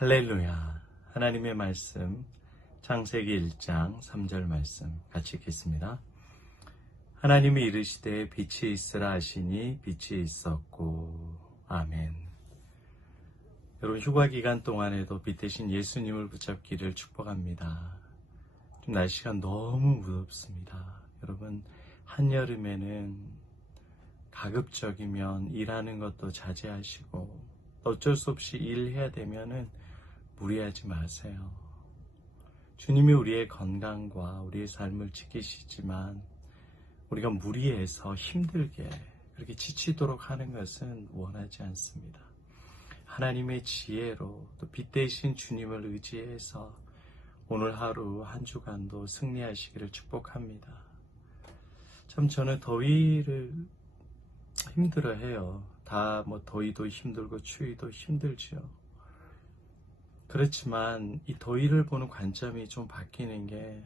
할렐루야. 하나님의 말씀 창세기 1장 3절 말씀 같이 읽겠습니다. 하나님이 이르시되 빛이 있으라 하시니 빛이 있었고. 아멘. 여러분, 휴가 기간 동안에도 빛 대신 예수님을 붙잡기를 축복합니다. 좀 날씨가 너무 무덥습니다. 여러분, 한여름에는 가급적이면 일하는 것도 자제하시고 어쩔 수 없이 일해야 되면은 무리하지 마세요. 주님이 우리의 건강과 우리의 삶을 지키시지만 우리가 무리해서 힘들게 그렇게 지치도록 하는 것은 원하지 않습니다. 하나님의 지혜로 또 빛 대신 주님을 의지해서 오늘 하루 한 주간도 승리하시기를 축복합니다. 참 저는 더위를 힘들어해요. 다 더위도 힘들고 추위도 힘들죠. 그렇지만 이 더위를 보는 관점이 좀 바뀌는 게,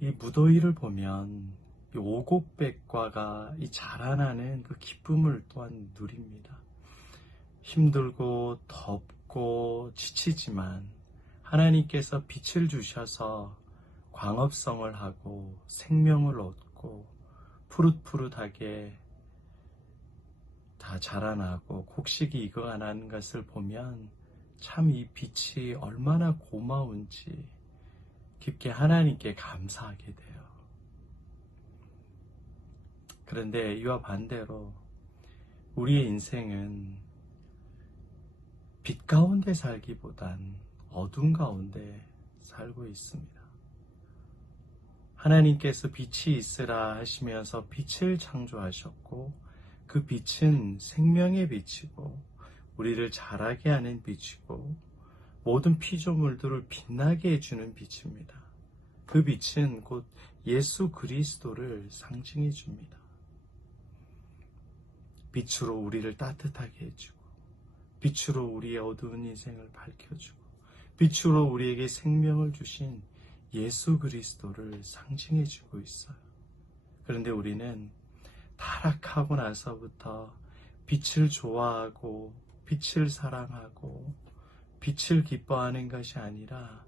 이 무더위를 보면 이 오곡백과가 이 자라나는 그 기쁨을 또한 누립니다. 힘들고 덥고 지치지만 하나님께서 빛을 주셔서 광업성을 하고 생명을 얻고 푸릇푸릇하게 다 자라나고 곡식이 익어가는 것을 보면 참 이 빛이 얼마나 고마운지 깊게 하나님께 감사하게 돼요. 그런데 이와 반대로 우리의 인생은 빛 가운데 살기보단 어둠 가운데 살고 있습니다. 하나님께서 빛이 있으라 하시면서 빛을 창조하셨고, 그 빛은 생명의 빛이고 우리를 자라게 하는 빛이고 모든 피조물들을 빛나게 해주는 빛입니다. 그 빛은 곧 예수 그리스도를 상징해 줍니다. 빛으로 우리를 따뜻하게 해주고, 빛으로 우리의 어두운 인생을 밝혀주고, 빛으로 우리에게 생명을 주신 예수 그리스도를 상징해 주고 있어요. 그런데 우리는 타락하고 나서부터 빛을 좋아하고 빛을 사랑하고 빛을 기뻐하는 것이 아니라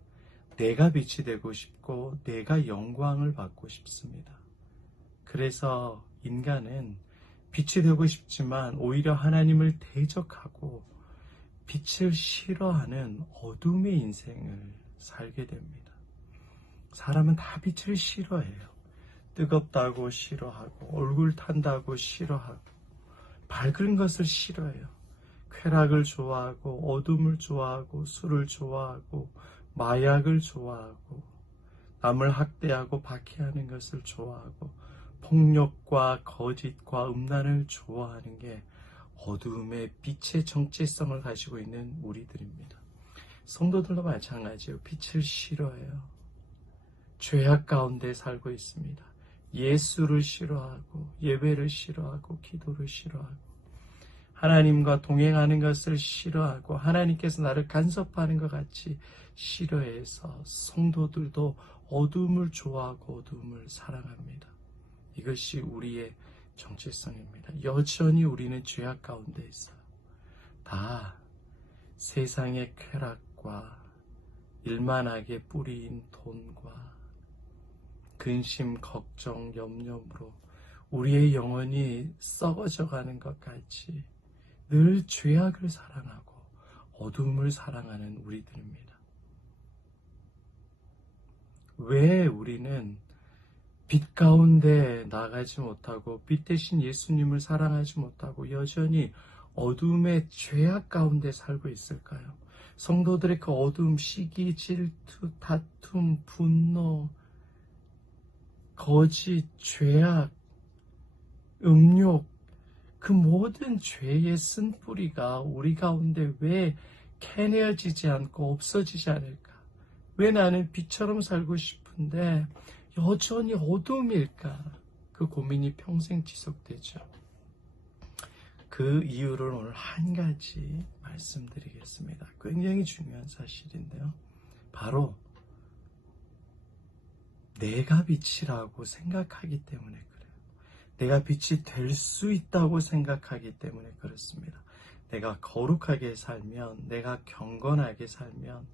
내가 빛이 되고 싶고 내가 영광을 받고 싶습니다. 그래서 인간은 빛이 되고 싶지만 오히려 하나님을 대적하고 빛을 싫어하는 어둠의 인생을 살게 됩니다. 사람은 다 빛을 싫어해요. 뜨겁다고 싫어하고 얼굴 탄다고 싫어하고 밝은 것을 싫어해요. 쾌락을 좋아하고 어둠을 좋아하고 술을 좋아하고 마약을 좋아하고 남을 학대하고 박해하는 것을 좋아하고 폭력과 거짓과 음란을 좋아하는 게 어둠의 빛의 정체성을 가지고 있는 우리들입니다. 성도들도 마찬가지예요. 빛을 싫어해요. 죄악 가운데 살고 있습니다. 예수를 싫어하고 예배를 싫어하고 기도를 싫어하고 하나님과 동행하는 것을 싫어하고 하나님께서 나를 간섭하는 것 같이 싫어해서 성도들도 어둠을 좋아하고 어둠을 사랑합니다. 이것이 우리의 정체성입니다. 여전히 우리는 죄악 가운데 있어요. 다 세상의 쾌락과 일만하게 뿌리인 돈과 근심, 걱정, 염려로 우리의 영혼이 썩어져 가는 것 같이 늘 죄악을 사랑하고 어둠을 사랑하는 우리들입니다. 왜 우리는 빛 가운데 나가지 못하고 빛 대신 예수님을 사랑하지 못하고 여전히 어둠의 죄악 가운데 살고 있을까요? 성도들의 그 어둠, 시기, 질투, 다툼, 분노, 거짓, 죄악, 음욕, 그 모든 죄의 쓴뿌리가 우리 가운데 왜 캐내어지지 않고 없어지지 않을까? 왜 나는 빛처럼 살고 싶은데 여전히 어둠일까? 그 고민이 평생 지속되죠. 그 이유를 오늘 한 가지 말씀드리겠습니다. 굉장히 중요한 사실인데요. 바로 내가 빛이라고 생각하기 때문에 그래요. 내가 빛이 될 수 있다고 생각하기 때문에 그렇습니다. 내가 거룩하게 살면, 내가 경건하게 살면,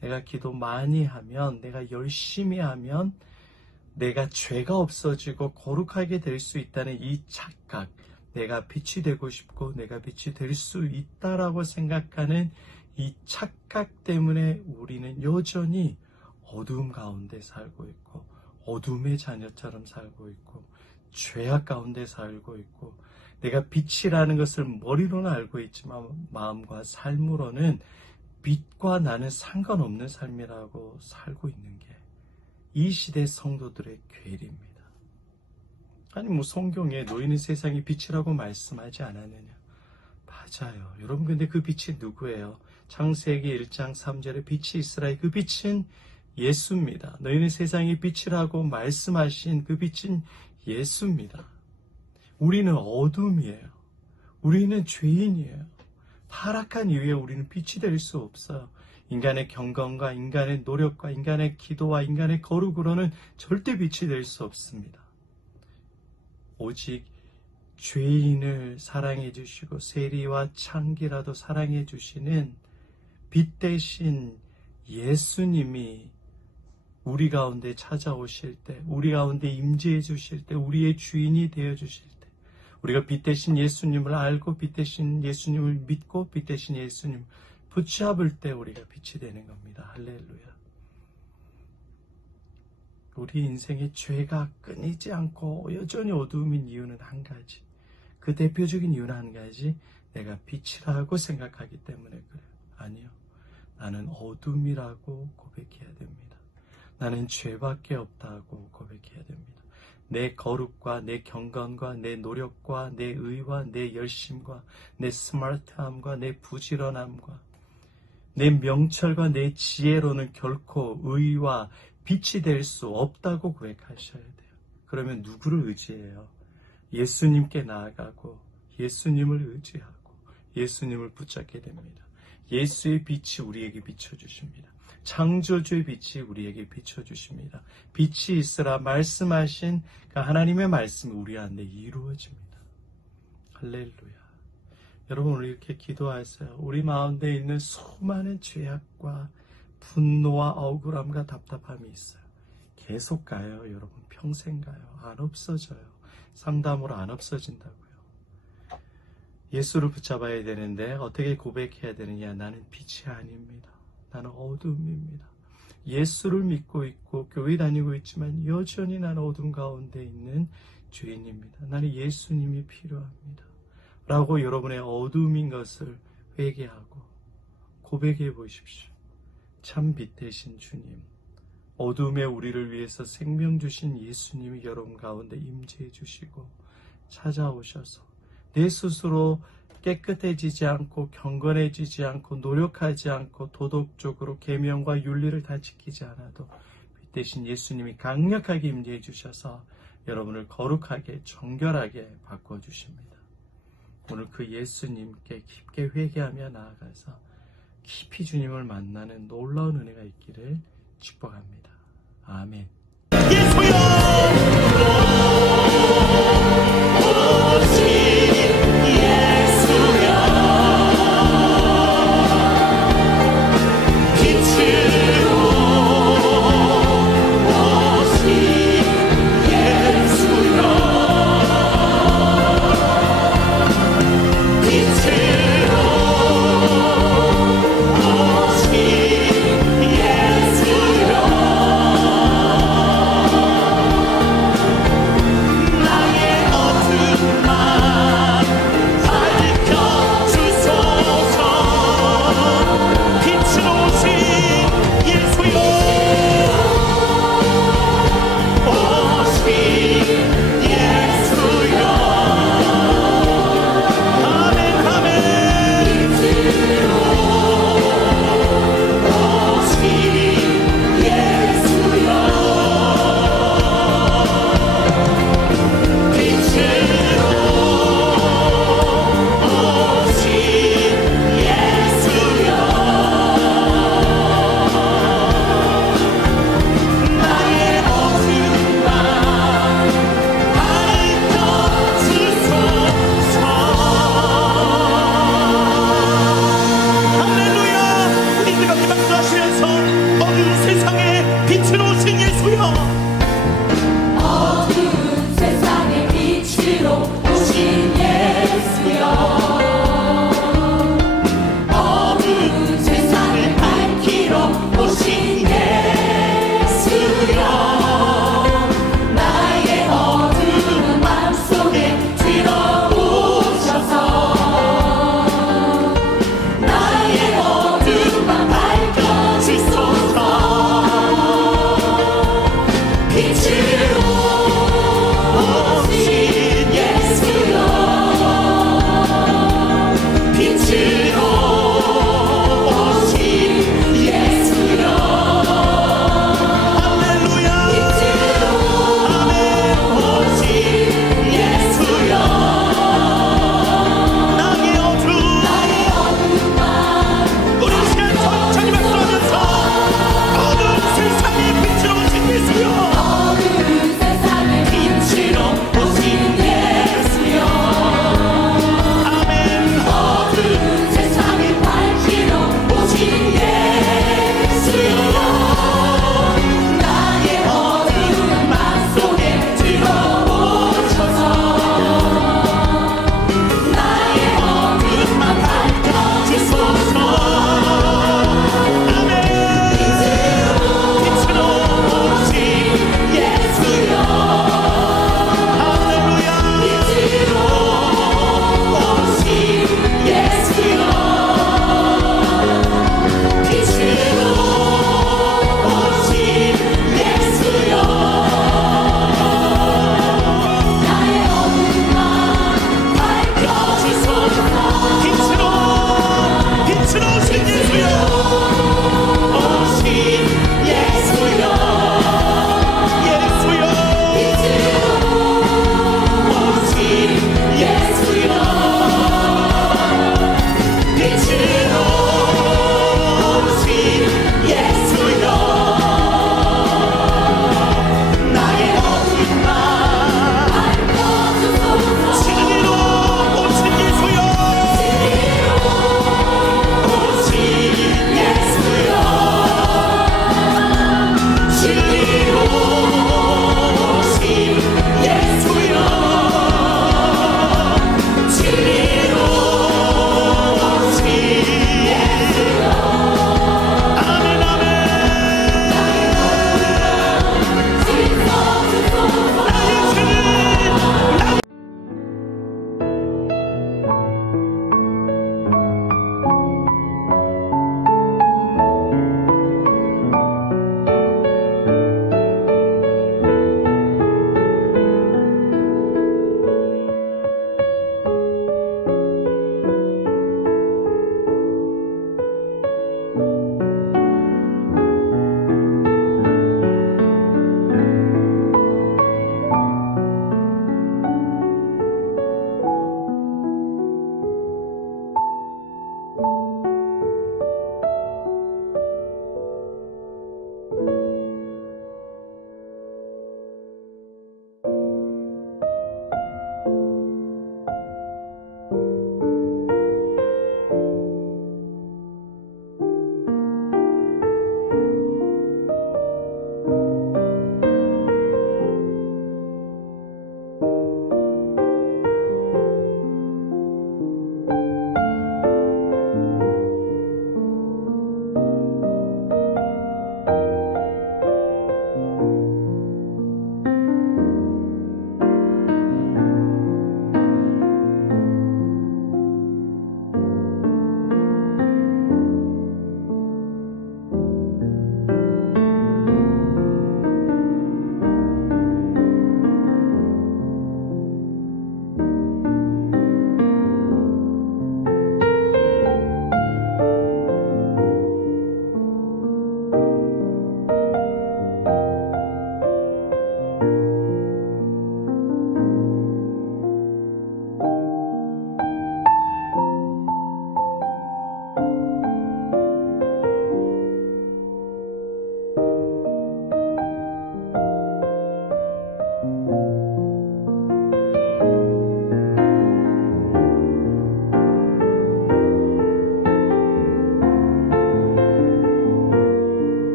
내가 기도 많이 하면, 내가 열심히 하면 내가 죄가 없어지고 거룩하게 될 수 있다는 이 착각, 내가 빛이 되고 싶고 내가 빛이 될 수 있다라고 생각하는 이 착각 때문에 우리는 여전히 어두움 가운데 살고 있고, 어둠의 자녀처럼 살고 있고, 죄악 가운데 살고 있고, 내가 빛이라는 것을 머리로는 알고 있지만 마음과 삶으로는 빛과 나는 상관없는 삶이라고 살고 있는 게 이 시대 성도들의 괴리입니다. 아니 성경에 너희는 세상의 빛이라고 말씀하지 않았느냐? 맞아요. 여러분, 근데 그 빛이 누구예요? 창세기 1장 3절에 빛이 있으라. 그 빛은 예수입니다. 너희는 세상의 빛이라고 말씀하신 그 빛은 예수입니다. 우리는 어둠이에요. 우리는 죄인이에요. 타락한 이후에 우리는 빛이 될 수 없어요. 인간의 경건과 인간의 노력과 인간의 기도와 인간의 거룩으로는 절대 빛이 될 수 없습니다. 오직 죄인을 사랑해 주시고 세리와 창기라도 사랑해 주시는 빛 대신 예수님이 우리 가운데 찾아오실 때, 우리 가운데 임재해 주실 때, 우리의 주인이 되어 주실 때, 우리가 빛 대신 예수님을 알고 빛 대신 예수님을 믿고 빛 대신 예수님을 붙잡을 때 우리가 빛이 되는 겁니다. 할렐루야. 우리 인생의 죄가 끊이지 않고 여전히 어두움인 이유는 한 가지. 그 대표적인 이유는 한 가지. 내가 빛이라고 생각하기 때문에 그래요. 아니요. 나는 어둠이라고 고백해야 됩니다. 나는 죄밖에 없다고 고백해야 됩니다. 내 거룩과 내 경건과 내 노력과 내 의와 내 열심과 내 스마트함과 내 부지런함과 내 명철과 내 지혜로는 결코 의와 빛이 될 수 없다고 고백하셔야 돼요. 그러면 누구를 의지해요? 예수님께 나아가고 예수님을 의지하고 예수님을 붙잡게 됩니다. 예수의 빛이 우리에게 비춰주십니다. 창조주의 빛이 우리에게 비춰주십니다. 빛이 있으라 말씀하신 그 하나님의 말씀이 우리 안에 이루어집니다. 할렐루야. 여러분, 오늘 이렇게 기도하세요. 우리 마음에 있는 수많은 죄악과 분노와 억울함과 답답함이 있어요. 계속 가요, 여러분. 평생 가요. 안 없어져요. 상담으로 안 없어진다고요. 예수를 붙잡아야 되는데 어떻게 고백해야 되느냐? 나는 빛이 아닙니다. 나는 어둠입니다. 예수를 믿고 있고 교회 다니고 있지만 여전히 나는 어둠 가운데 있는 죄인입니다. 나는 예수님이 필요합니다. 라고 여러분의 어둠인 것을 회개하고 고백해 보십시오. 참 빛 되신 주님, 어둠에 우리를 위해서 생명 주신 예수님이 여러분 가운데 임재해 주시고 찾아오셔서 내 스스로 깨끗해지지 않고 경건해지지 않고 노력하지 않고 도덕적으로 계명과 윤리를 다 지키지 않아도 빛 대신 예수님이 강력하게 임재해 주셔서 여러분을 거룩하게 정결하게 바꿔주십니다. 오늘 그 예수님께 깊게 회개하며 나아가서 깊이 주님을 만나는 놀라운 은혜가 있기를 축복합니다. 아멘. 빛으로 오신